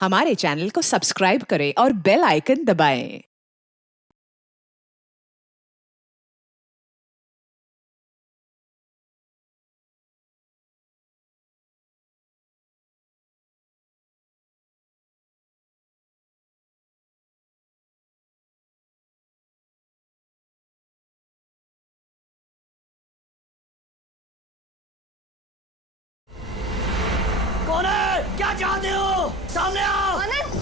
हमारे चैनल को सब्सक्राइब करें और बेल आइकन दबाएं। कौन है? क्या चाहते हो? सामने आओ। आनंद,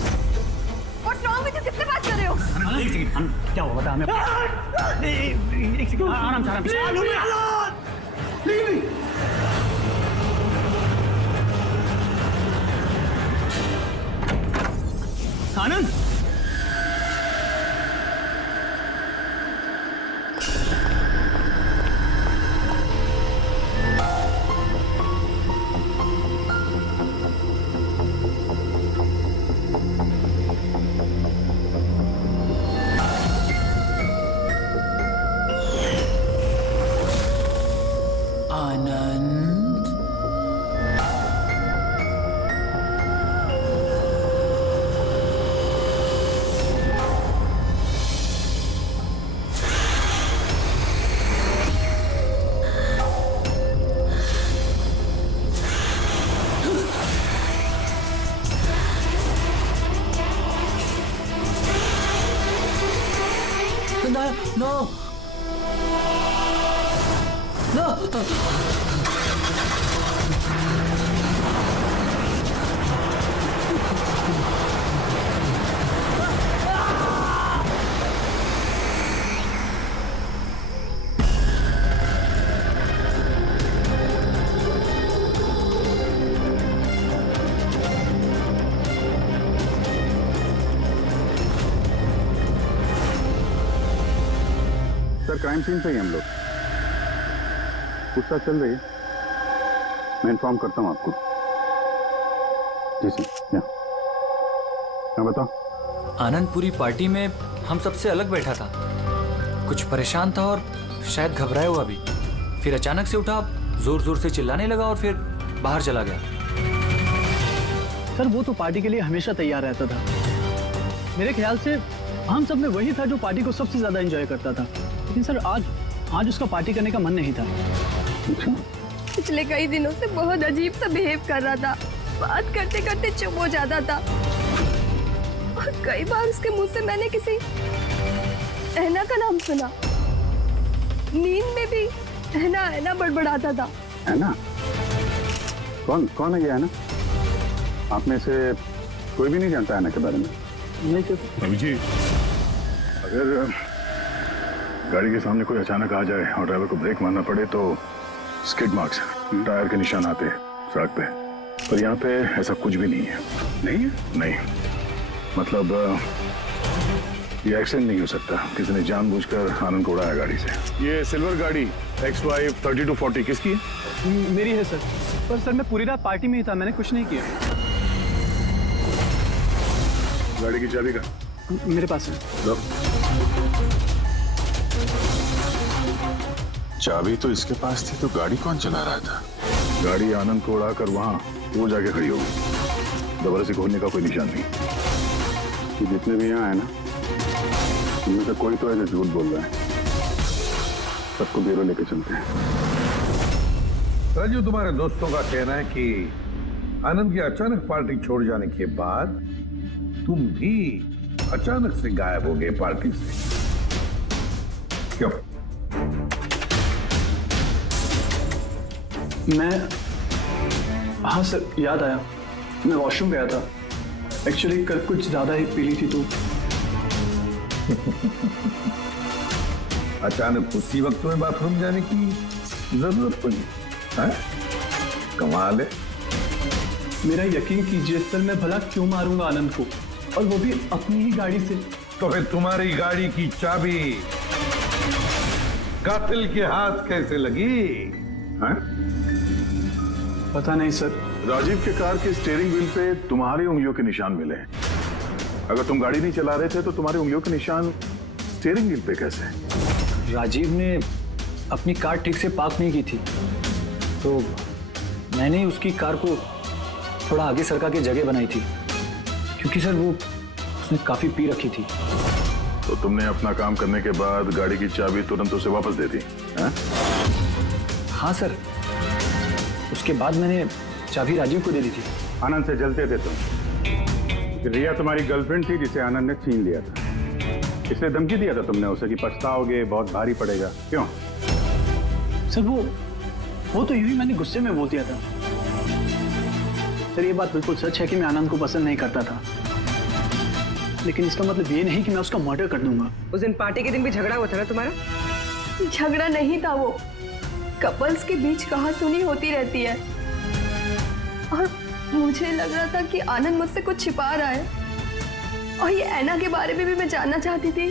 what's wrong with you? किससे बात कर रहे हो? एक सेकंड, क्या हुआ बता हमें। एक सेकंड, आराम से आराम से। Anand, Anand, no no no. Sir crime scene पे ही हम लोग पूछताछ चल रही है। मैं इन्फॉर्म करता हूँ आपको। जी सर। हाँ बताओ। आनंद पूरी पार्टी में हम सबसे अलग बैठा था, कुछ परेशान था और शायद घबराया हुआ भी। फिर अचानक से उठा, जोर जोर से चिल्लाने लगा और फिर बाहर चला गया। सर वो तो पार्टी के लिए हमेशा तैयार रहता था। मेरे ख्याल से हम सब में वही था जो पार्टी को सबसे ज्यादा एंजॉय करता था। लेकिन सर आज उसका पार्टी करने का मन नहीं था। पिछले कई दिनों से बहुत अजीब सा बिहेव कर रहा था। बात करते करते चुप हो जाता था और कई बार उसके मुंह से मैंने किसी ऐना का नाम सुना। नींद में भी ऐना ऐना बड़बड़ाता था। ऐना? कौन है ये ऐना? आप में से कोई भी नहीं जानता ऐना के बारे में? नहीं तो रवि जी, अगर गाड़ी के सामने कोई अचानक आ जाए और ड्राइवर को ब्रेक मारना पड़े तो स्किड मार्क्स, टायर के निशान आते हैं सड़क पे। पर यहाँ पे ऐसा कुछ भी नहीं है। नहीं है? नहीं, मतलब ये एक्सीडेंट नहीं हो सकता। किसी ने जानबूझकर आनंद को उड़ाया गाड़ी से। ये सिल्वर गाड़ी XY 3240 किसकी है? मेरी है सर। पर सर मैं पूरी रात पार्टी में ही था, मैंने कुछ नहीं किया। गाड़ी की चाबी का मेरे पास है। लो। चाबी तो इसके पास थी, तो गाड़ी कौन चला रहा था? गाड़ी आनंद को उड़ाकर वहां वो जाके खड़ी होगी। दोबारा से खोलने का कोई निशान नहीं। तो जितने भी यहाँ है ना, उनमें से कोई तो ऐसे झूठ बोल रहा है। सबको ब्यूरो लेके चलते हैं। राजू, तुम्हारे दोस्तों का कहना है कि आनंद की अचानक पार्टी छोड़ जाने के बाद तुम भी अचानक से गायब हो गए पार्टी से। क्यों? हाँ सर, याद आया। मैं वॉशरूम गया था। एक्चुअली कल कुछ ज्यादा ही पी ली थी तो। अचानक उसी वक्त तुम्हें बाथरूम जाने की जरूरत पड़ी? हैं? कमाल है। मेरा यकीन कीजिए सर, मैं भला क्यों मारूंगा आनंद को, और वो भी अपनी ही गाड़ी से। तो फिर तुम्हारी गाड़ी की चाबी कातिल के हाथ कैसे लगी? हैं? पता नहीं सर। राजीव के कार के स्टीयरिंग व्हील पे तुम्हारी उंगलियों के निशान मिले हैं। अगर तुम गाड़ी नहीं चला रहे थे तो तुम्हारी उंगलियों के निशान स्टीयरिंग व्हील पे कैसे? राजीव ने अपनी कार ठीक से पार्क नहीं की थी, तो मैंने ही उसकी कार को थोड़ा आगे सरका के जगह बनाई थी। क्योंकि सर वो उसने काफी पी रखी थी। तो तुमने अपना काम करने के बाद गाड़ी की चाबी तुरंत उसे वापस दे दी? हाँ? हाँ सर, उसके बाद मैंने चाबी राजीव को दे दी थी। आनंद से जलते थे तुम। रिया तुम्हारी गर्लफ्रेंड थी जिसे आनंद ने छीन लिया था। इसलिए धमकी दिया था तुमने उसे कि पछताओगे, बहुत भारी पड़ेगा। क्यों? सर वो तो यूं ही मैंने गुस्से में बोल दिया था। सर ये बात बिल्कुल सच है कि मैं आनंद को पसंद नहीं करता था, लेकिन इसका मतलब ये नहीं कि मैं उसका मर्डर कर दूंगा। उस दिन पार्टी के दिन भी झगड़ा हुआ था ना तुम्हारा? झगड़ा नहीं था वो, कपल्स के बीच कहासुनी होती रहती है और मुझे लग रहा था कि आनंद मुझसे कुछ छिपा रहा है। और ये ऐना के बारे में भी मैं जानना चाहती थी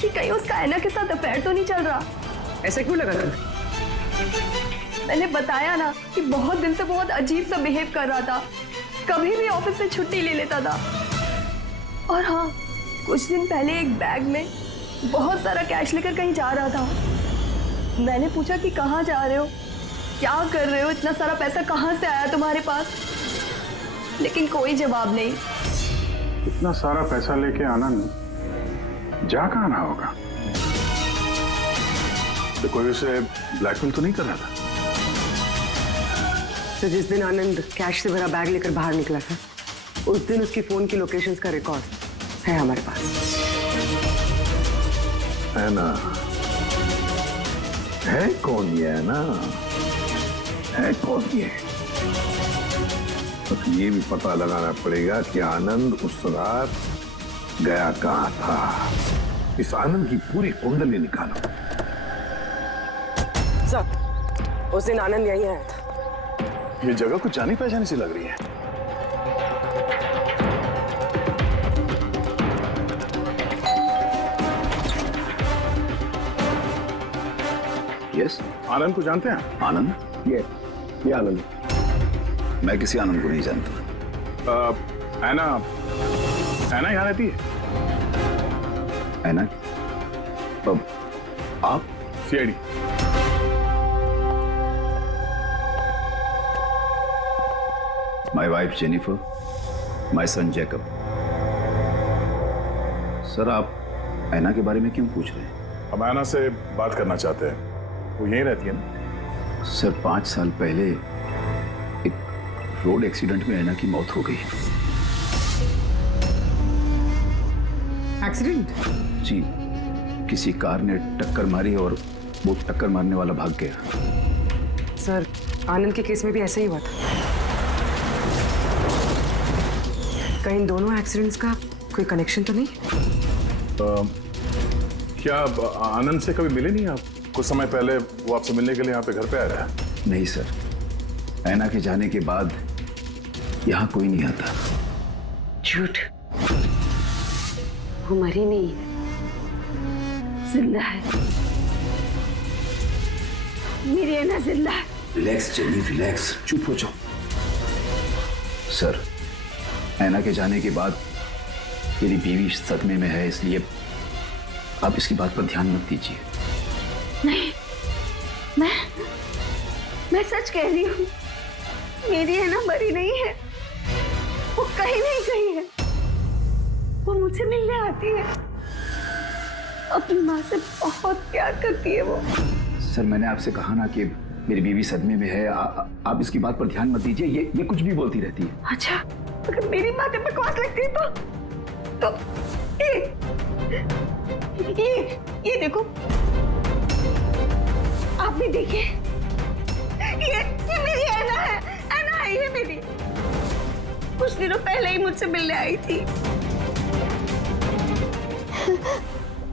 कि कहीं उसका ऐना के साथ अफेयर तो नहीं चल रहा। ऐसा क्यों लगा था? मैंने बताया ना कि बहुत दिन से बहुत अजीब सा बिहेव कर रहा था, कभी भी ऑफिस से छुट्टी ले लेता था। और हाँ, कुछ दिन पहले एक बैग में बहुत सारा कैश लेकर कहीं जा रहा था। मैंने पूछा कि कहाँ जा रहे हो, क्या कर रहे हो, इतना सारा पैसा कहाँ से आया तुम्हारे पास? लेकिन कोई जवाब नहीं। इतना सारा पैसा लेके आनंद जा कहाँ रहा होगा? तो कोई उसे ब्लैकमेल तो नहीं कर रहा था? तो जिस दिन आनंद कैश से भरा बैग लेकर बाहर निकला था, उस दिन उसकी फोन की लोकेशंस का रिकॉर्ड है हमारे पास। है ना? है कौन ये? है ना? है कौन ये? बस ये भी पता लगाना पड़ेगा कि आनंद उस रात गया कहाँ था। इस आनंद की पूरी कुंडली निकालो। सर, उस दिन आनंद यहीं आया था। ये जगह कुछ जानी पहचानी सी लग रही है। यस, आनंद को जानते हैं? आनंद? ये आनंद। मैं किसी आनंद को नहीं जानता। ऐना यहाँ रहती है? ऐना? अब आप? CID. My wife Jennifer, my son Jacob. Sir आप ऐना के बारे में क्यों पूछ रहे हैं? हम ऐना से बात करना चाहते हैं। वो यहीं रहती है ना? सर 5 साल पहले एक रोड एक्सीडेंट में ऐना की मौत हो गई। एक्सीडेंट? जी, किसी कार ने टक्कर मारी और वो टक्कर मारने वाला भाग गया। सर, आनंद के केस में भी ऐसा ही हुआ था। कहीं इन दोनों एक्सीडेंट्स का कोई कनेक्शन तो नहीं? क्या आनंद से कभी मिले नहीं आप? कुछ समय पहले वो आपसे मिलने के लिए यहाँ पे घर पे आया था। नहीं सर, ऐना के जाने के बाद यहाँ कोई नहीं आता। झूठ, वो मरी नहीं है, जिंदा है। मेरी ऐना जिंदा है। रिलैक्स जेनी, रिलैक्स, चुप हो जाओ। सर, ऐना के जाने के बाद मेरी बीवी सदमे में है, इसलिए आप इसकी बात पर ध्यान मत दीजिए। नहीं, मैं सच कह रही हूँ, मेरी ऐना मरी नहीं है, वो कहीं नहीं गई है। वो मुझसे मिलने आती है, अपनी माँ से बहुत प्यार करती है वो। सर मैंने आपसे कहा ना कि मेरी बीवी सदमे में है, आप इसकी बात पर ध्यान मत दीजिए। ये कुछ भी बोलती रहती है। अच्छा, अगर मेरी माथे पे कौस लगती है तो ये देखो, आप भी देखिए, ये मेरी ऐना है, ऐना है ये मेरी। कुछ दिनों पहले ही मुझसे मिलने आई थी।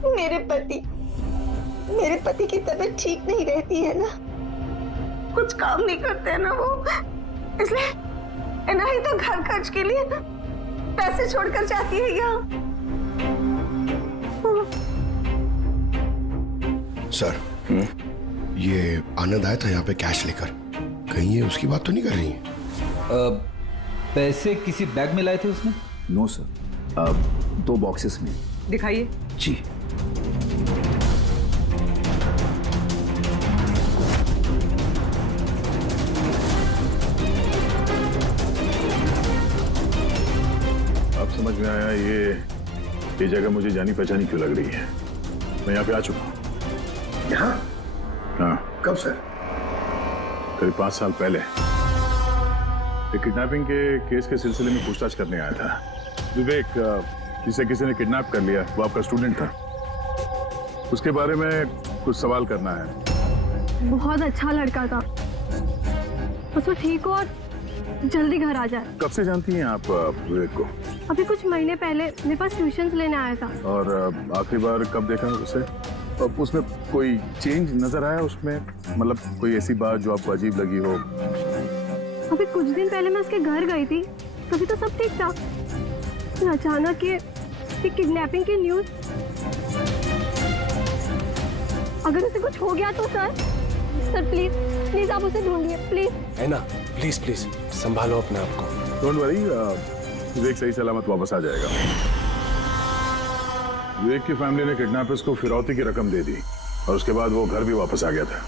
मेरे पति की तबीयत ठीक नहीं रहती है ना, कुछ काम नहीं करते हैं ना वो, इसलिए ऐना ही तो घर खर्च के लिए पैसे छोड़कर जाती है यहाँ। सर, ये आनंद आया था यहाँ पे कैश लेकर, कहीं ये उसकी बात तो नहीं कर रही है? पैसे किसी बैग में लाए थे उसने? नो सर, 2 बॉक्सेस में। दिखाइए। जी। आप समझ में आया ये जगह मुझे जानी पहचानी क्यों लग रही है। मैं यहाँ पे आ चुका हूँ। यहाँ? हाँ। कब सर? करीब 5 साल पहले एक किडनैपिंग के केस के सिलसिले में पूछताछ करने आया था। विवेक, जिसे किसी ने किडनैप कर लिया, वो आपका स्टूडेंट था। उसके बारे में कुछ सवाल करना है। बहुत अच्छा लड़का था, बस वो ठीक हो और जल्दी घर आ जाए। कब से जानती हैं आप विवेक को? अभी कुछ महीने पहले मेरे पास ट्यूशंस लेने आया था। और आखिरी बार कब देखा उसे? और उसमें कोई चेंज नजर आया उसमें? मतलब कोई ऐसी बात जो आपको अजीब लगी हो? अभी कुछ दिन पहले मैं उसके घर गई थी, तभी तो सब ठीक था। फिर अचानक ये किडनैपिंग की न्यूज। अगर उसे कुछ हो गया तो सर प्लीज प्लीज आप उसे ढूंढिए प्लीज। है ना, प्लीज प्लीज संभालो अपने आप को। डोंट वरी, विवेक सही सलामत वापस आ जाएगा। विवेक की फैमिली ने किडनैपर्स को फिरौती की रकम दे दी और उसके बाद वो घर भी वापस आ गया था।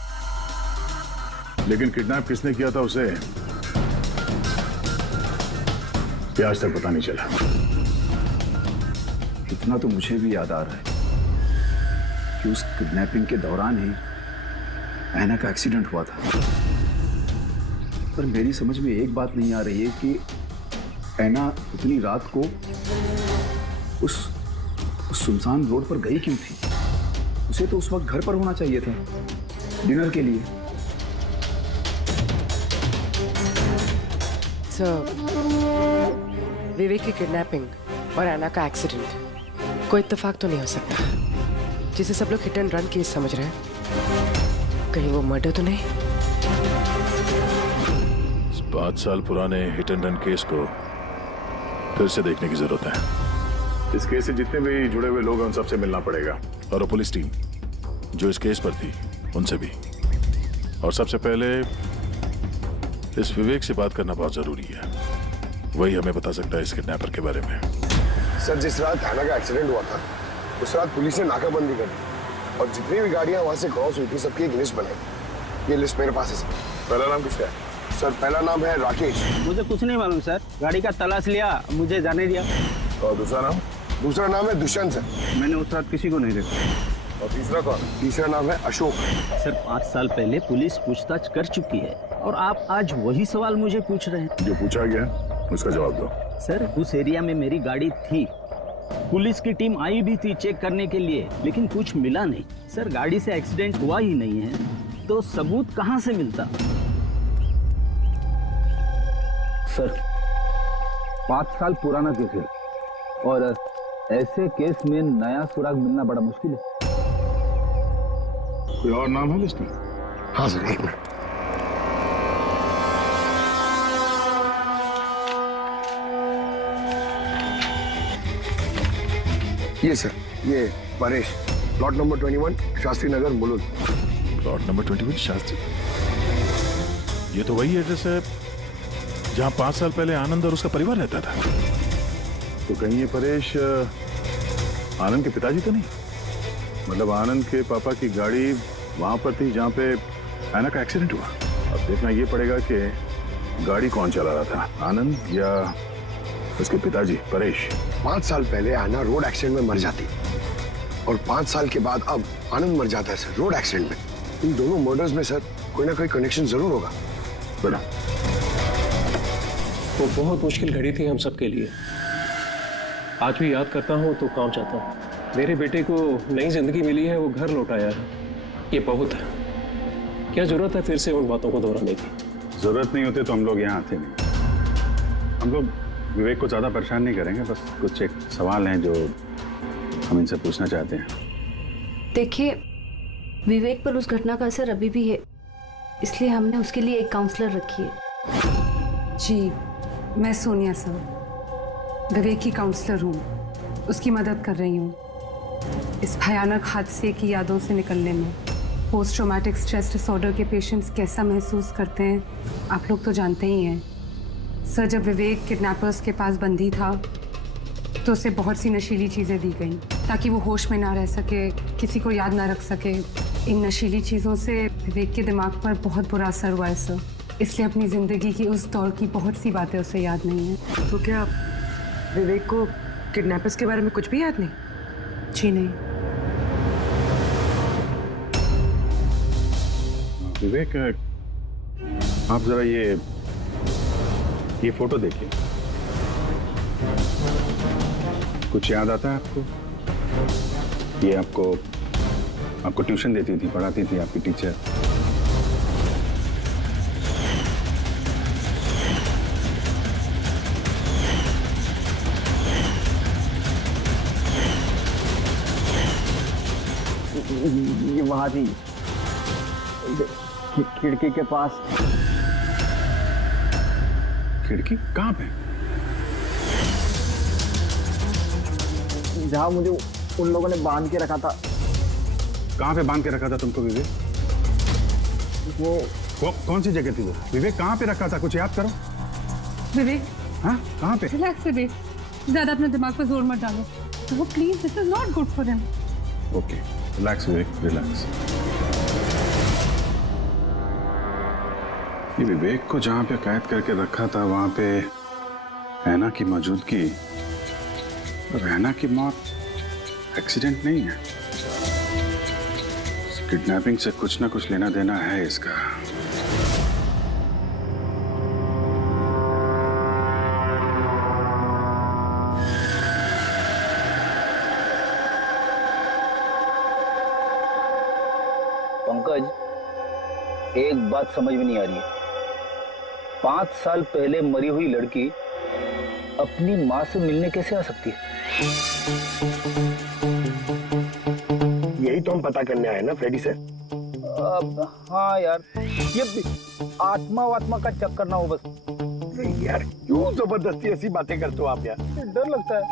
लेकिन किडनैप किसने किया था उसे ये आज तक पता नहीं चला। इतना तो मुझे भी याद आ रहा है कि उस किडनैपिंग के दौरान ही ऐना का एक्सीडेंट हुआ था। पर मेरी समझ में एक बात नहीं आ रही है कि ऐना उतनी रात को उस सुनसान रोड पर गई क्यों थी? उसे तो उस वक्त घर पर होना चाहिए था डिनर के लिए। विवेक की किडनैपिंग और ऐना का एक्सीडेंट कोई इत्तेफाक तो नहीं हो सकता, जिसे सब लोग हिट एंड रन केस समझ रहे हैं। कहीं वो मर्डर तो नहीं? 5 साल पुराने हिट एंड रन केस को फिर से देखने की जरूरत है। इस केस से जितने भी जुड़े हुए लोग हैं उन सबसे मिलना पड़ेगा, और पुलिस टीम जो इस केस पर थी उनसे भी। और सबसे पहले इस विवेक से बात करना बहुत जरूरी है। वही हमें बता सकता है इस किडनैपर के बारे में। सर, जिस रात ऐना का एक्सीडेंट हुआ था उस रात पुलिस ने नाकाबंदी कर दी और जितनी भी गाड़ियां वहां से क्रॉस हुई थी सबकी एक लिस्ट बनाई। ये लिस्ट मेरे पास है सर। पहला नाम किसका है? सर, पहला नाम है राकेश। मुझे कुछ नहीं मालूम सर, गाड़ी का तलाश लिया, मुझे जाने दिया। और दूसरा नाम? दूसरा नाम है दुष्यंत सर। मैंने उस रात किसी को नहीं देखा। और तीसरा कौन? तीसरा नाम है अशोक। सर, 5 साल पहले पुलिस पूछताछ कर चुकी है और आप आज वही सवाल मुझे पूछ रहे हैं। जो पूछा गया उसका जवाब दो। सर, उस एरिया में मेरी गाड़ी थी, पुलिस की टीम आई भी थी चेक करने के लिए, लेकिन कुछ मिला नहीं। सर, गाड़ी से एक्सीडेंट हुआ ही नहीं है तो सबूत कहां से मिलता? सर, 5 साल पुराना केस है और ऐसे केस में नया सुराग मिलना बड़ा मुश्किल है। कोई और नाम है लिस्ट में? हाँ सर, एक मिनट। ये सर, ये Paresh, plot number 21 Shastri Nagar Mulund. Plot number 21 Shastri. ये तो वही एड्रेस है जहां 5 साल पहले आनंद और उसका परिवार रहता था। तो कहीं ये परेश आनंद के पिताजी तो नहीं? मतलब आनंद के पापा की गाड़ी वहां पर थी जहां पे ऐना का एक्सीडेंट हुआ। अब देखना ये पड़ेगा कि गाड़ी कौन चला रहा था, आनंद या उसके पिताजी परेश। 5 साल पहले ऐना रोड एक्सीडेंट में मर जाती और 5 साल के बाद अब आनंद मर जाता है सर रोड एक्सीडेंट में। इन दोनों मर्डर्स में सर कोई ना कोई कनेक्शन जरूर होगा। बना वो बहुत मुश्किल घड़ी थी हम सबके लिए। आज भी याद करता हूँ तो कांप जाता हूँ। मेरे बेटे को नई जिंदगी मिली है, वो घर लौट आया है, ये बहुत है। क्या जरूरत है फिर से उन बातों को दोहराने की? जरूरत नहीं होती तो हम लोग यहाँ आते नहीं। हम लोग विवेक को ज्यादा परेशान नहीं करेंगे, बस कुछ एक सवाल हैं जो हम इनसे पूछना चाहते हैं। देखिए, विवेक पर उस घटना का असर अभी भी है, इसलिए हमने उसके लिए एक काउंसलर रखी है। जी, मैं सोनिया सर, विवेक की काउंसलर हूँ, उसकी मदद कर रही हूँ इस भयानक हादसे की यादों से निकलने में। पोस्ट ट्रॉमेटिक स्ट्रेस डिसऑर्डर के पेशेंट्स कैसा महसूस करते हैं आप लोग तो जानते ही हैं। सर, जब विवेक किडनैपर्स के पास बंदी था तो उसे बहुत सी नशीली चीज़ें दी गई ताकि वो होश में ना रह सके, किसी को याद ना रख सके। इन नशीली चीज़ों से विवेक के दिमाग पर बहुत बुरा असर हुआ है सर, इसलिए अपनी ज़िंदगी की उस दौर की बहुत सी बातें उसे याद नहीं है। तो क्या विवेक को किडनैपर्स के बारे में कुछ भी याद नहीं? जी नहीं। विवेक, आप जरा ये फोटो देखिए। कुछ याद आता है आपको? ये आपको ट्यूशन देती थी, पढ़ाती थी आपकी टीचर। ये वहां थी, खिड़की के पास। खिड़की कहाँ पे? जहां मुझे उन लोगों ने बांध के रखा था। कहाँ पे बांध के रखा था तुमको विवेक? वो कौन सी जगह थी वो? विवेक कहाँ पे रखा था? कुछ याद करो। विवेक, हाँ कहाँ पे? रिलैक्स विवेक, ज्यादा अपने दिमाग पर जोर मत डालो। वो please, this is not good for him. Okay, relax Vivek, relax. ये विवेक को जहाँ पे कैद करके रखा था वहां पे ऐना की मौजूदगी और ऐना की मौत एक्सीडेंट नहीं है। किडनैपिंग से कुछ ना कुछ लेना देना है इसका। पंकज, एक बात समझ में नहीं आ रही है। 5 साल पहले मरी हुई लड़की अपनी माँ से मिलने कैसे आ सकती है? यही तो हम पता करने आए ना फ्रेडी से। हाँ यार, ये आत्मा का चक्कर ना हो बस। यार क्यों जबरदस्ती ऐसी बातें करते हो आप यार? डर लगता है।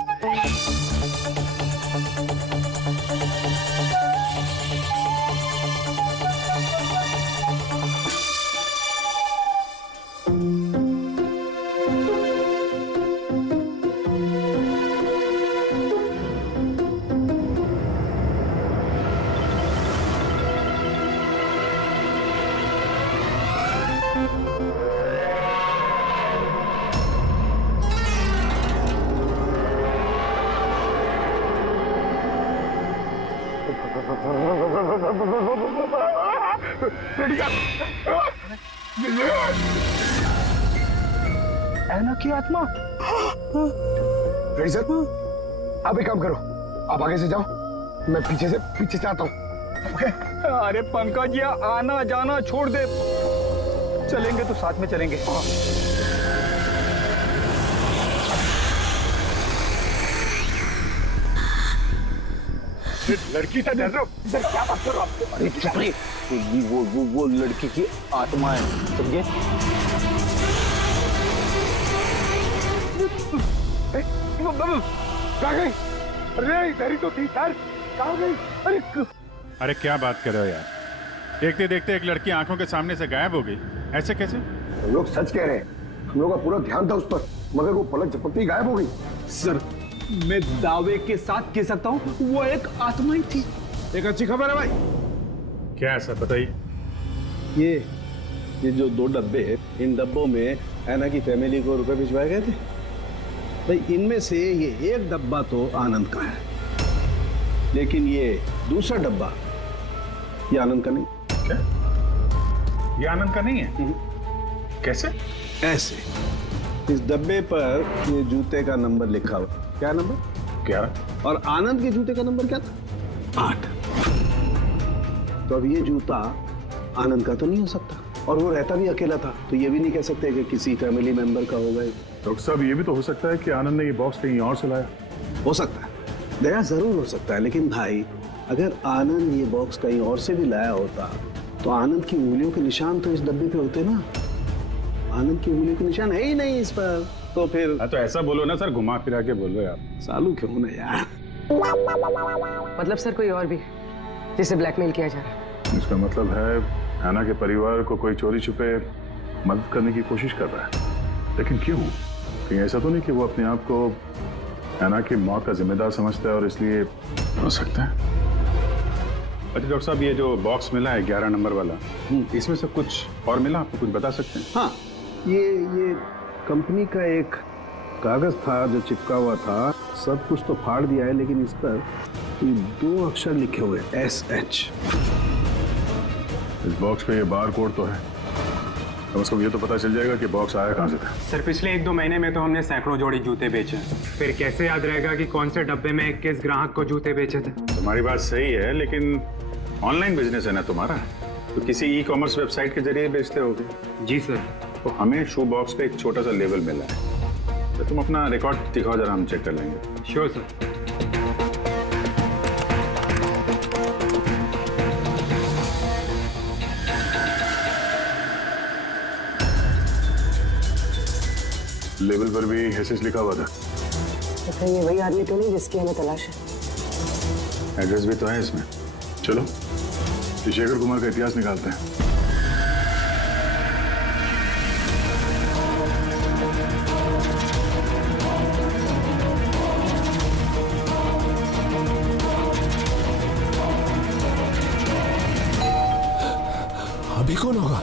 ऐना की आत्मा। रेडी सर, आप एक काम करो, आप आगे से जाओ, मैं पीछे से आता हूँ। अरे पंकज, ये आना जाना छोड़ दे, चलेंगे तो साथ में चलेंगे। लड़की से डर रहे हो? सर क्या बात कर रहे हो आप? अरे चुप रही, वो लड़की की आत्मा है, समझे? कहाँ गई? अरे डरी तो थी यार, कहाँ गई? अरे क्या बात कर रहे हो यार? देखते देखते एक लड़की आंखों के सामने से गायब हो गई, ऐसे कैसे? हम लोग सच कह रहे हैं, हम लोग का पूरा ध्यान था उस पर, मगर वो पलक झपकते ही गायब हो गई। सर, मैं दावे के साथ कह सकता हूँ वो एक आत्मा ही थी। एक अच्छी खबर है भाई। क्या है सर, बताइए। ये जो 2 डब्बे हैं, इन डब्बों में ऐना की फैमिली को रुपए भिजवाए गए थे भाई। इनमें से ये एक डब्बा तो आनंद का है, लेकिन ये दूसरा डब्बा ये आनंद का नहीं। क्या? ये आनंद का नहीं है? कैसे? ऐसे, इस डब्बे पर ये जूते का नंबर लिखा हुआ। क्या नंबर? 11। और आनंद के जूते का नंबर क्या था? 8। तो अब ये जूता आनंद का तो नहीं हो सकता, और वो रहता भी अकेला था, तो ये भी नहीं कह सकते कि किसी फैमिली मेंबर का होगा। डॉक्टर साहब, ये भी तो हो सकता है कि आनंद ने ये बॉक्स कहीं और से लाया। हो सकता है, दया जरूर हो सकता है, लेकिन भाई अगर आनंद ये बॉक्स कहीं और से भी लाया होता तो आनंद की उंगलियों के निशान तो इस डब्बे पे होते ना। आनंद की उंगलियों के निशान है ही नहीं इस पर, तो फिर। तो ऐसा बोलो ना सर, घुमा फिरा के बोल रहे आप। सालू क्यों ना यार। मतलब सर कोई और भी जिसे ब्लैकमेल किया जा रहा है? इसका मतलब है ऐना के परिवार को कोई चोरी छुपे मदद करने की कोशिश कर रहा है, लेकिन क्यों? कहीं ऐसा तो नहीं कि वो अपने आप को ऐना की मौत का जिम्मेदार समझता है और इसलिए? हो सकता है। अच्छा डॉक्टर साहब, ये जो बॉक्स मिला है 11 नंबर वाला, इसमें से कुछ और मिला? आपको कुछ बता सकते हैं? हाँ, ये कंपनी का एक कागज था जो चिपका हुआ था, सब कुछ तो फाड़ दिया है, लेकिन इस पर ये 2 अक्षर लिखे हुए SH। इस बॉक्स पे ये बार कोड तो है, कम से कम ये तो पता चल जाएगा कि बॉक्स आया कहाँ से था। सर पिछले 1-2 महीने में तो हमने सैकड़ों जोड़ी जूते बेचे, फिर कैसे याद रहेगा कि कौन से डब्बे में किस ग्राहक को जूते बेचे थे? तुम्हारी बात सही है, लेकिन ऑनलाइन बिजनेस है ना तुम्हारा, तो किसी ई-कॉमर्स वेबसाइट के जरिए बेचते होगे। जी सर। तो हमें शू बॉक्स पे एक छोटा सा लेबल मिला है, तो तुम अपना रिकॉर्ड दिखाओ जरा, हम चेक कर लेंगे। Sure sir. लेबल पर भी एसएस लिखा हुआ था। तो ये वही आदमी तो नहीं जिसकी हमें तलाश है? एड्रेस भी तो है इसमें। चलो शेखर कुमार का इतिहास निकालते हैं। अभी कौन होगा?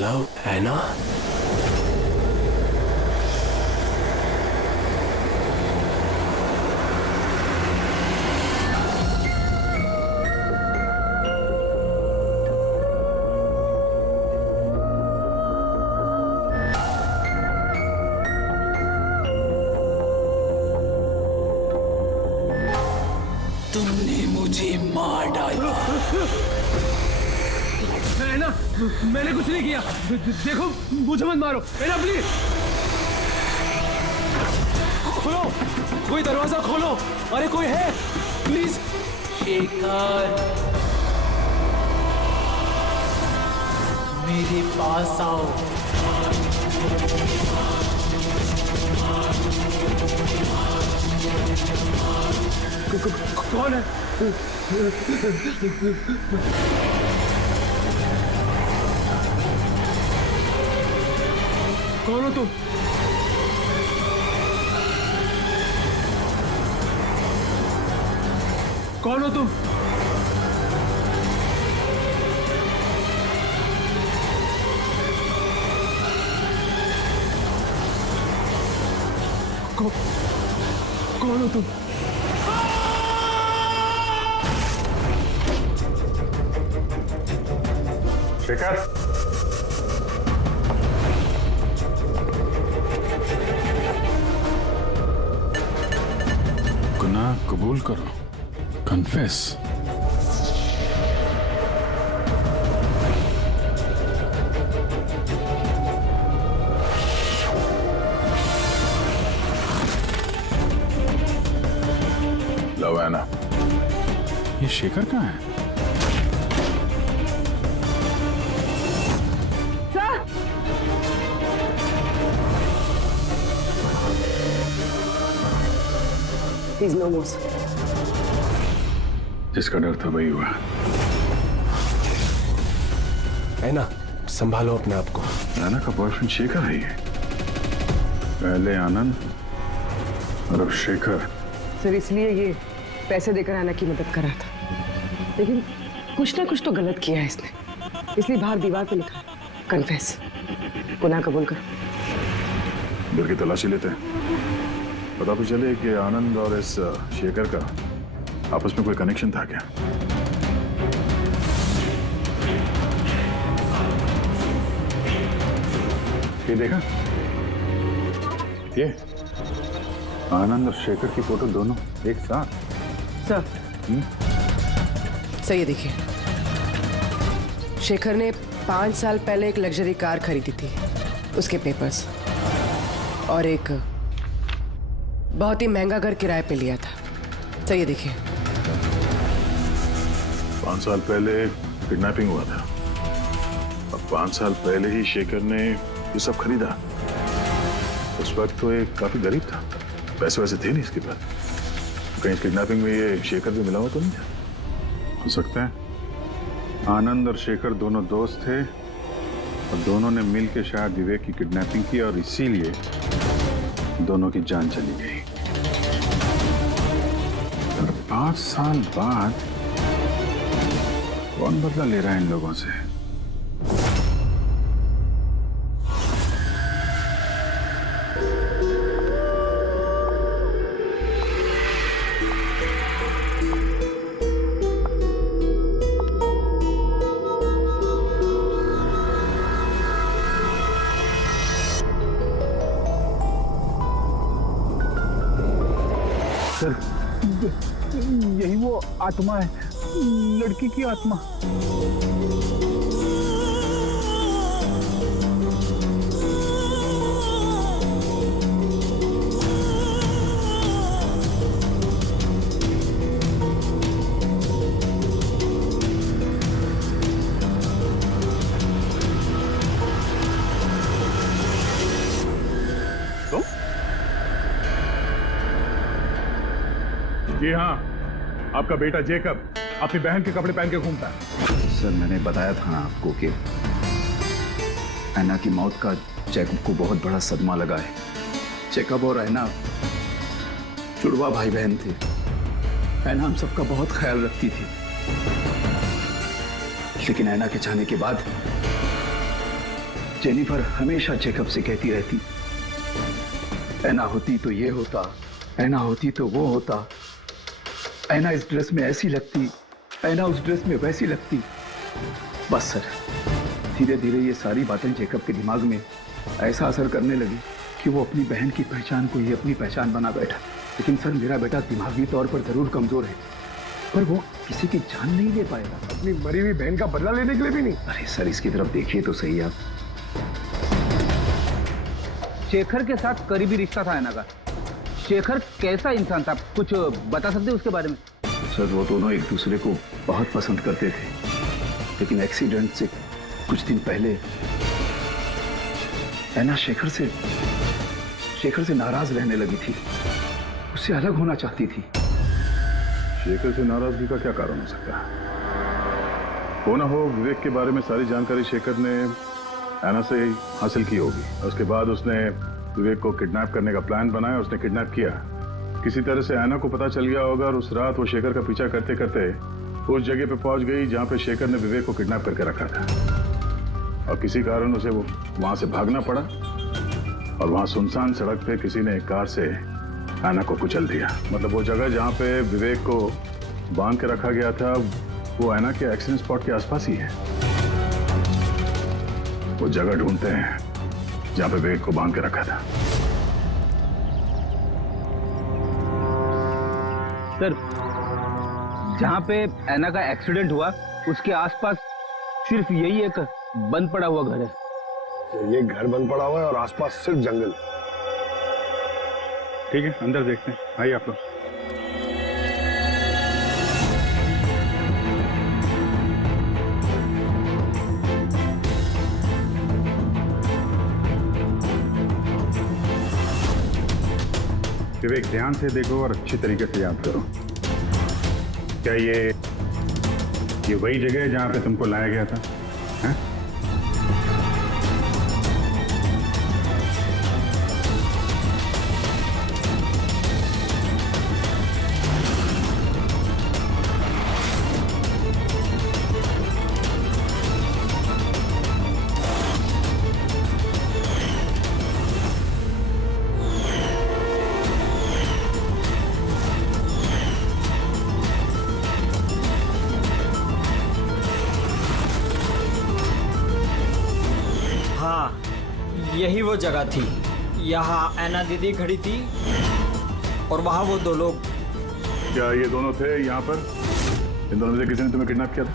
लव एना? तुमने मुझे मार डाला। एना, मैंने कुछ नहीं किया। देखो मुझे मत मारो। एना प्लीज खोलो, कोई दरवाजा खोलो। अरे कोई है प्लीज। शेखर मेरे पास आओ। कौन है? कौन हो तुम? कौन हो तुम? कौन हो तुम? शेखर, गुनाह कबूल करो, कन्फेस। लव एना, ये शेखर कहाँ है? He's no more. जिसका डर था वही हुआ। एना, संभालो अपने आप को। एना का बॉयफ्रेंड शेखर है ये। पहले आनंद और अब शेखर। सर इसलिए ये पैसे देकर एना की मदद कर रहा था, लेकिन कुछ ना कुछ तो गलत किया है इसने, इसलिए बाहर दीवार पे लिखा कन्फेस, गुनाह कबूल करो। दिल की तलाशी लेते हैं, पता तो चले कि आनंद और इस शेखर का आपस में कोई कनेक्शन था क्या। ये देखा, ये आनंद और शेखर की फोटो दोनों एक साथ। सर सर ये देखिए, शेखर ने 5 साल पहले एक लग्जरी कार खरीदी थी, उसके पेपर्स, और एक बहुत ही महंगा घर किराए पे लिया था। सर ये देखिए, 5 साल पहले किडनैपिंग हुआ था। अब 5 साल पहले ही शेखर ने ये सब खरीदा। उस वक्त तो ये काफी गरीब था, पैसे वैसे थे नहीं इसके पास। कहीं किडनैपिंग में ये शेखर भी मिला हुआ तो नहीं था? हो सकता है आनंद और शेखर दोनों दोस्त थे और दोनों ने मिलकर शायद विवेक की किडनैपिंग की और इसीलिए दोनों की जान चली गई। और 5 साल बाद कौन बदला ले रहा है इन लोगों से? सर यही वो आत्मा है, लड़की की आत्मा। जी हाँ, आपका बेटा जेकब अपनी बहन के कपड़े पहन के घूमता है। सर मैंने बताया था ना आपको कि ऐना की मौत का जैकब को बहुत बड़ा सदमा लगा है। जैकब और ऐना जुड़वा भाई बहन थे। ऐना हम सबका बहुत ख्याल रखती थी, लेकिन ऐना के जाने के बाद जेनिफर हमेशा जैकब से कहती रहती, ऐना होती तो ये होता, ऐना होती तो वो होता, ऐना इस ड्रेस में ऐसी लगती, ऐना उस ड्रेस में वैसी लगती। बस सर, धीरे धीरे ये सारी बातें जैकब के दिमाग में ऐसा असर करने लगी कि वो अपनी बहन की पहचान को ही अपनी पहचान बना बैठा। लेकिन सर मेरा बेटा दिमागी तौर पर जरूर कमजोर है, पर वो किसी की जान नहीं ले पाएगा। अपनी मरी हुई बहन का बदला लेने के लिए भी नहीं। अरे सर इसकी तरफ देखिए तो सही आप। शेखर के साथ करीबी रिश्ता था ऐना का। शेखर कैसा इंसान था, कुछ बता सकते उसके बारे में? सर वो दोनों एक दूसरे को बहुत पसंद करते थे, लेकिन एक्सीडेंट से कुछ दिन पहले ऐना शेखर से नाराज रहने लगी थी, उससे अलग होना चाहती थी। शेखर से नाराजगी का क्या कारण हो सकता है? हो ना हो विवेक के बारे में सारी जानकारी शेखर ने ऐना से हासिल की होगी। उसके बाद उसने विवेक को किडनैप करने का प्लान बनाया, उसने किडनैप किया। किसी तरह से ऐना को पता चल गया होगा और उस रात वो शेखर का पीछा करते करते उस जगह पे पहुंच गई जहां पे शेखर ने विवेक को किडनैप करके रखा था, और किसी कारण उसे वो वहां से भागना पड़ा और वहां सुनसान सड़क पे किसी ने एक कार से ऐना को कुचल दिया। मतलब वो जगह जहां पे विवेक को बांध के रखा गया था वो ऐना के एक्सीडेंट स्पॉट के आसपास ही है। वो जगह ढूंढते हैं जहां पे विवेक को बांध के रखा था। सर जहां पे ऐना का एक्सीडेंट हुआ उसके आसपास सिर्फ यही एक बंद पड़ा हुआ घर है। ये घर बंद पड़ा हुआ है और आसपास सिर्फ जंगल। ठीक है, अंदर देखते हैं। आइए आप लोग। विवेक ध्यान से देखो और अच्छी तरीके से याद करो। क्या ये वही जगह है जहां पे तुमको लाया गया था? है? यही वो जगह थी। यहाँ ऐना दीदी खड़ी थी और वहाँ वो 2 लोग। क्या ये दोनों थे यहाँ पर? इन दोनों में से किसी ने तुम्हें किडनैप किया था?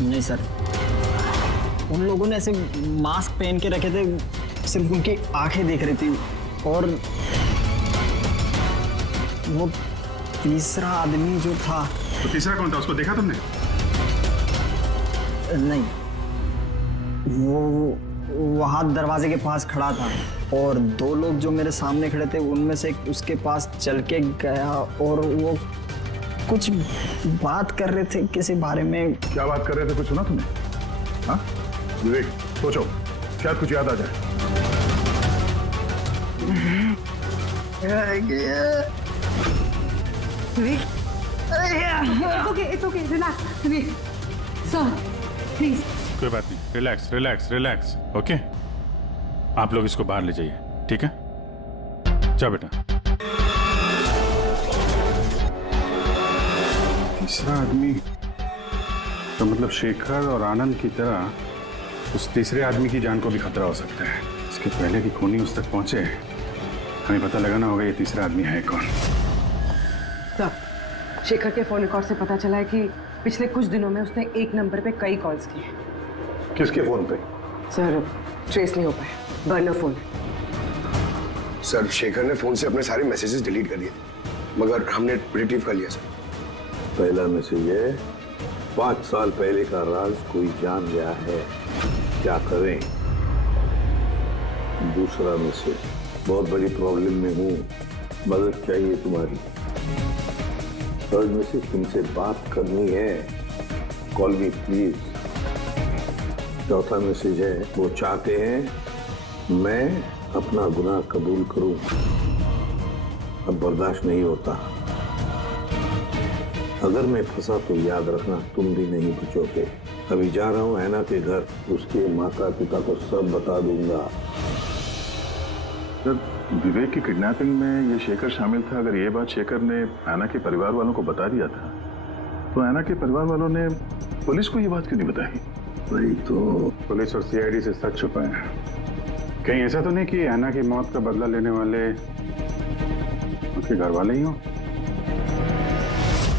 नहीं सर, उन लोगों ने ऐसे मास्क पहन के रखे थे, सिर्फ उनकी आंखें दिख रही थी। और वो तीसरा आदमी जो था। तो तीसरा कौन था? उसको देखा तुमने? नहीं, वो वहाँ दरवाजे के पास खड़ा था और 2 लोग जो मेरे सामने खड़े थे उनमें से एक उसके पास चल के गया और वो कुछ बात कर रहे थे किसी बारे में। क्या बात कर रहे थे? कुछ सुना तुमने? हाँ विवेक, सोचो, शायद कुछ याद आ जाए। It's okay, relax. Sir, please. कोई बात नहीं, रिलैक्स रिलैक्स रिलैक्स। ओके, आप लोग इसको बाहर ले जाइए, ठीक है? जाओ बेटा। तीसरा आदमी तो मतलब शेखर और आनंद की तरह उस तीसरे आदमी की जान को भी खतरा हो सकता है। इसके पहले कि खूनी उस तक पहुंचे, हमें पता लगाना होगा ये तीसरा आदमी है कौन। सर, शेखर के फोन रिकॉर्ड से पता चला है कि पिछले कुछ दिनों में उसने एक नंबर पे कई कॉल्स किए। किसके फोन पे? सर, ट्रेस नहीं हो पाया, बर्नर फोन। सर, शेखर ने फोन से अपने सारे मैसेजेस डिलीट कर दिए, मगर हमने रिट्रीव कर लिया सर। पहला मैसेज है, 5 साल पहले का राज कोई जान गया है, क्या करें। दूसरा मैसेज, बहुत बड़ी प्रॉब्लम में हूँ, मदद चाहिए तुम्हारी। थर्ड मैसेज, तुमसे बात करनी है, कॉल मी प्लीज। चौथा मैसेज है, वो चाहते हैं मैं अपना गुनाह कबूल करूं, अब बर्दाश्त नहीं होता। अगर मैं फंसा तो याद रखना तुम भी नहीं बचोगे। अभी जा रहा हूं ऐना के घर, उसके माता पिता को सब बता दूंगा। जब विवेक की किडनैपिंग में ये शेखर शामिल था, अगर ये बात शेखर ने ऐना के परिवार वालों को बता दिया था, तो ऐना के परिवार वालों ने पुलिस को ये बात क्यों नहीं बताई? वही तो, पुलिस और सीआईडी से सच छुपाए हैं। कहीं ऐसा तो नहीं कि ऐना की मौत का बदला लेने वाले उसके घर वाले ही हो?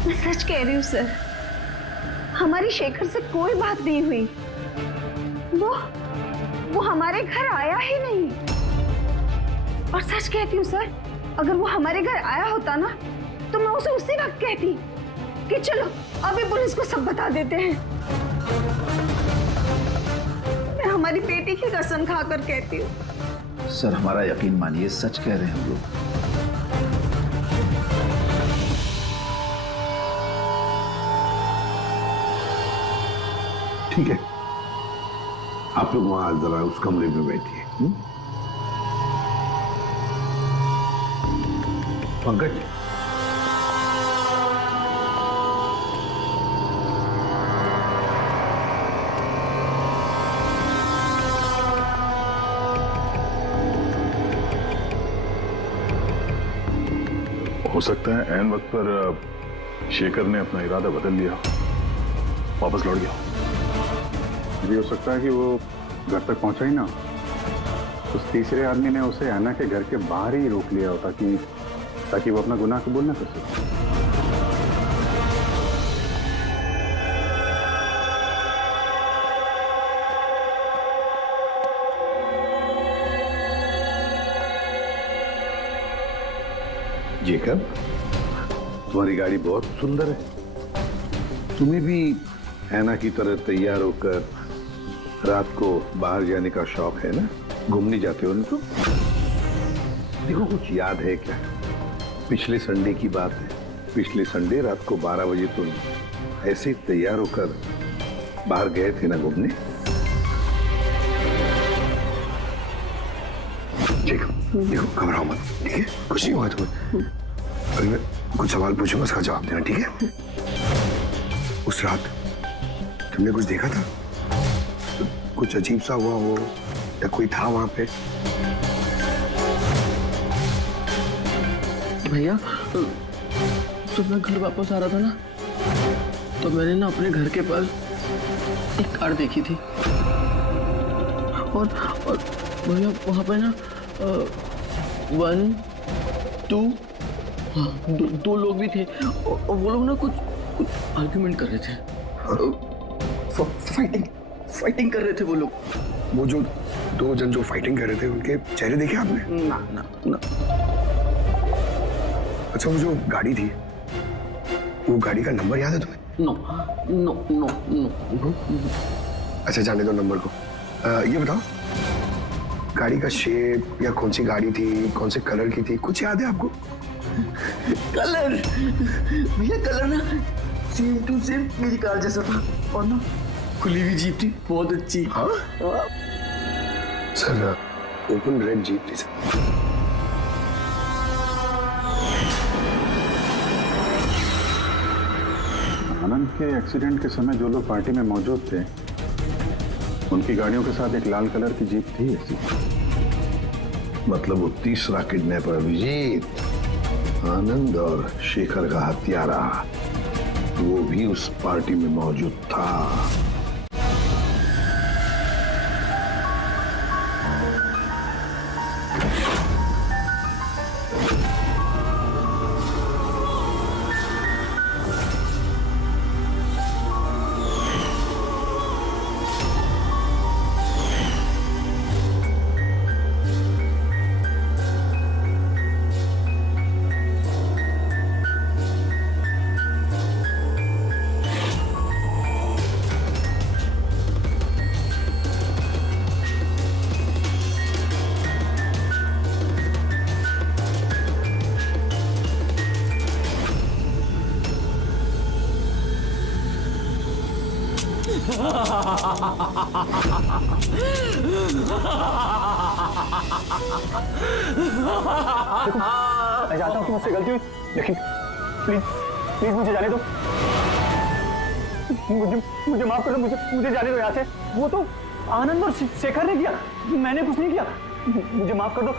मैं सच कह रही हूँ सर, हमारी शेखर से कोई बात नहीं हुई। वो हमारे घर आया ही नहीं। और सच कहती हूँ सर, अगर वो हमारे घर आया होता ना, तो मैं उसे उसी वक्त कहती कि चलो अभी पुलिस को सब बता देते हैं। मैं हमारी बेटी की कसम खाकर कहती हूँ। सर, हमारा यकीन मानिए, सच कह रहे हैं हम लोग। ठीक है, आप लोग वहां जरा उस कमरे में बैठिए। पंकज, हो सकता है ऐन वक्त पर शेखर ने अपना इरादा बदल लिया, वापस लौट गया। भी हो सकता है कि वो घर तक पहुंचा ही ना, उस तीसरे आदमी ने उसे ऐना के घर के बाहर ही रोक लिया हो ताकि वो अपना गुनाह कबूल ना कर सके। जेकब, तुम्हारी गाड़ी बहुत सुंदर है। तुम्हें भी ऐना की तरह तैयार होकर रात को बाहर जाने का शौक है ना? घूमने जाते हो ना? तो देखो, कुछ याद है क्या? पिछले संडे की बात है। पिछले संडे रात को 12 बजे तुम ऐसे ही तैयार होकर बाहर गए थे ना घूमने? देखो, घबराओ मत, ठीक है? कुछ नहीं हुआ तुम्हें। अगर मैं कुछ सवाल पूछूंगा, उसका जवाब देना, ठीक है? उस रात तुमने कुछ देखा था? कुछ अजीब सा हुआ हो या कोई था वहां पे? भैया, जब मैं घर वापस आ रहा था ना, तो मैंने ना अपने घर के पास एक कार देखी थी। और भैया, वहां पे ना 1 2 हाँ, दो लोग भी थे और वो लोग ना कुछ आर्ग्यूमेंट कर रहे थे, फाइटिंग कर रहे थे वो लोग। वो जो 2 जन जो फाइटिंग कर रहे थे उनके चेहरे देखे आपने? ना। अच्छा, वो जो गाड़ी थी, वो गाड़ी का नंबर याद है तुम्हें? नो। अच्छा, जाने दो नंबर को। ये बताओ, गाड़ी का शेप या कौन सी गाड़ी थी, कौन से कलर की थी, कुछ याद है आपको? कलर भैया, कलर ना सेम टू सेम मेरी कार जैसा था और ना खुली हुई जीप थी, बहुत अच्छी। हाँ? सर, ओपन रेड जीप थी सर। आनंद के एक्सीडेंट के समय जो लोग पार्टी में मौजूद थे, उनकी गाड़ियों के साथ एक लाल कलर की जीप थी ऐसी। मतलब वो तीसरा किडनैपर अभिजीत, आनंद और शेखर का हत्यारा, वो भी उस पार्टी में मौजूद था। देखो, मैं जानता हूँ कि मुझसे गलती हुई, लेकिन प्लीज मुझे जाने दो। मुझे माफ कर दो, मुझे जाने दो यहाँ से। वो तो आनंद और शेखर ने किया, मैंने कुछ नहीं किया। मुझे माफ कर दो।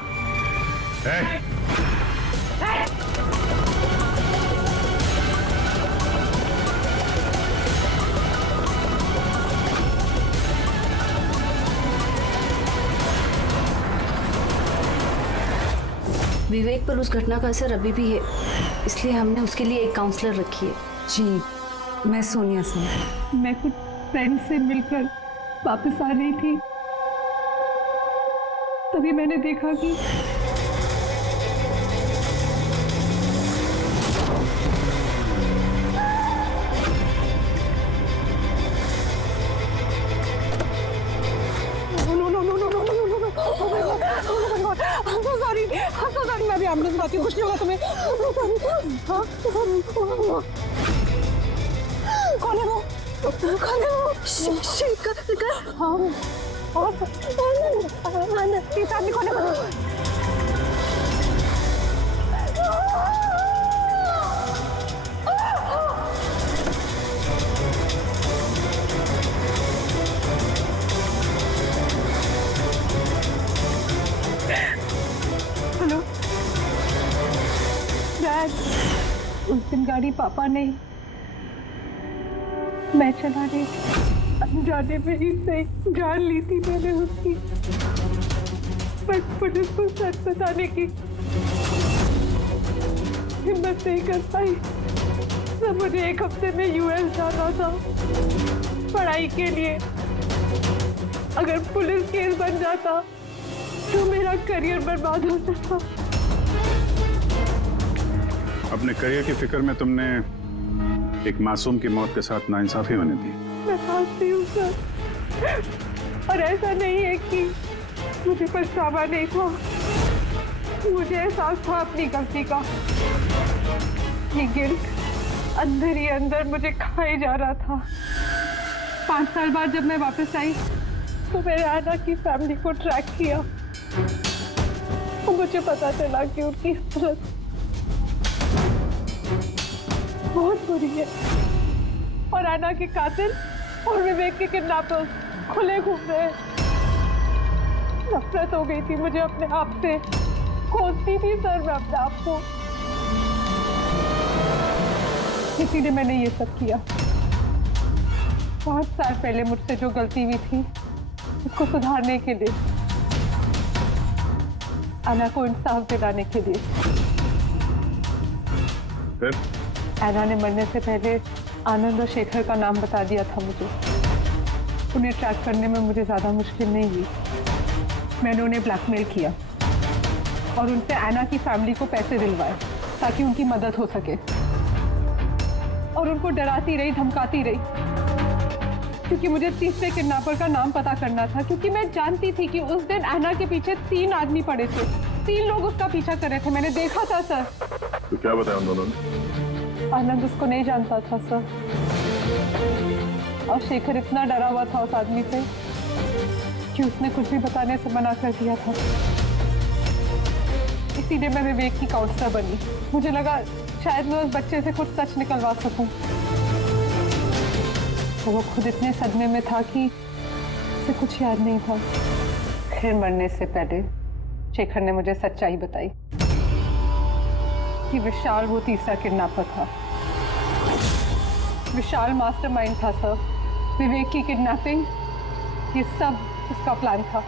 विवेक पर उस घटना का असर अभी भी है, इसलिए हमने उसके लिए एक काउंसलर रखी है। जी, मैं सोनिया सिंह। मैं कुछ फ्रेंड से मिलकर वापस आ रही थी, तभी मैंने देखा कि मैं भी एम्बुलेंस बुलाती हूँ, कुछ नहीं होगा तुम्हें। कौन है वो? शेखर। हाँ, और इस आदमी कौन है? उस दिन गाड़ी पापा ने, मैं चला रही थी, जाने में ही सही जान ली थी मैंने उसकी, बट पुलिस को सच बताने की हिम्मत नहीं कर पाई। सब मुझे 1 हफ्ते में यूएस जाना था पढ़ाई के लिए। अगर पुलिस केस बन जाता तो मेरा करियर बर्बाद हो सकता। अपने करियर की फिक्र में तुमने एक मासूम की मौत के साथ नाइंसाफी होने दी। मैं समझती हूँ सर, और ऐसा नहीं है कि मुझे पछतावा नहीं था, मुझे एहसास था अपनी गलती का। ये गिल्ट अंदर ही अंदर मुझे खाए जा रहा था। 5 साल बाद जब मैं वापस आई तो मैंने आना की फैमिली को ट्रैक किया, तो मुझे पता चला कि उनकी हालत बहुत बुरी है और आना के कातिल और विवेक के किडनैपर्स खुले घूम रहे हैं। नफरत हो गई थी मुझे अपने आप से, खोजती थी सर मैं अपने आप को, इसीलिए मैंने ये सब किया। 5 साल पहले मुझसे जो गलती हुई थी उसको सुधारने के लिए एना को इंसाफ दिलाने के लिए। फिर एना ने मरने से पहले आनंद और शेखर का नाम बता दिया था मुझे। उन्हें ट्रैक करने में मुझे ज़्यादा मुश्किल नहीं हुई। मैंने उन्हें ब्लैकमेल किया और उनसे एना की फैमिली को पैसे दिलवाए ताकि उनकी मदद हो सके, और उनको डराती रही, धमकाती रही, क्योंकि मुझे तीसरे किडनैपर का नाम पता करना था, क्योंकि मैं जानती थी कि उस दिन एना के पीछे 3 आदमी पड़े थे, 3 लोग उसका पीछा कर रहे थे। मैंने देखा था सर। तो क्या बताया उन दोनों ने? आनंद उसको नहीं जानता था सर, और शेखर इतना डरा हुआ था उस आदमी से कि उसने कुछ भी बताने से मना कर दिया था। इसीलिए मैं विवेक की काउंसलर बनी। मुझे लगा शायद मैं उस बच्चे से कुछ सच निकलवा सकूं। तो वो खुद इतने सदमे में था कि उसे कुछ याद नहीं था। फिर मरने से पहले शेखर ने मुझे सच्चाई बताई कि विशाल वो तीसरा किडनैपर था। विशाल मास्टरमाइंड था सर। विवेक की किडनैपिंग, ये सब उसका प्लान था।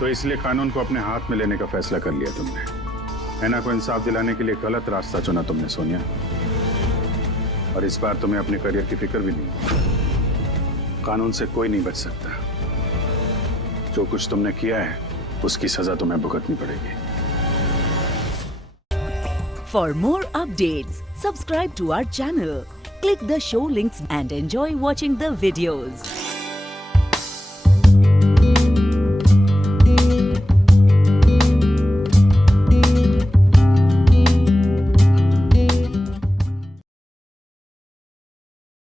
तो इसलिए कानून को अपने हाथ में लेने का फैसला कर लिया तुमने। एना को इंसाफ दिलाने के लिए गलत रास्ता चुना तुमने सोनिया, और इस बार तुम्हें अपने करियर की फिक्र भी नहीं। कानून से कोई नहीं बच सकता। जो कुछ तुमने किया है उसकी सजा तुम्हें भुगतनी पड़ेगी। For more updates, subscribe to our channel, click the show links and enjoy watching the videos.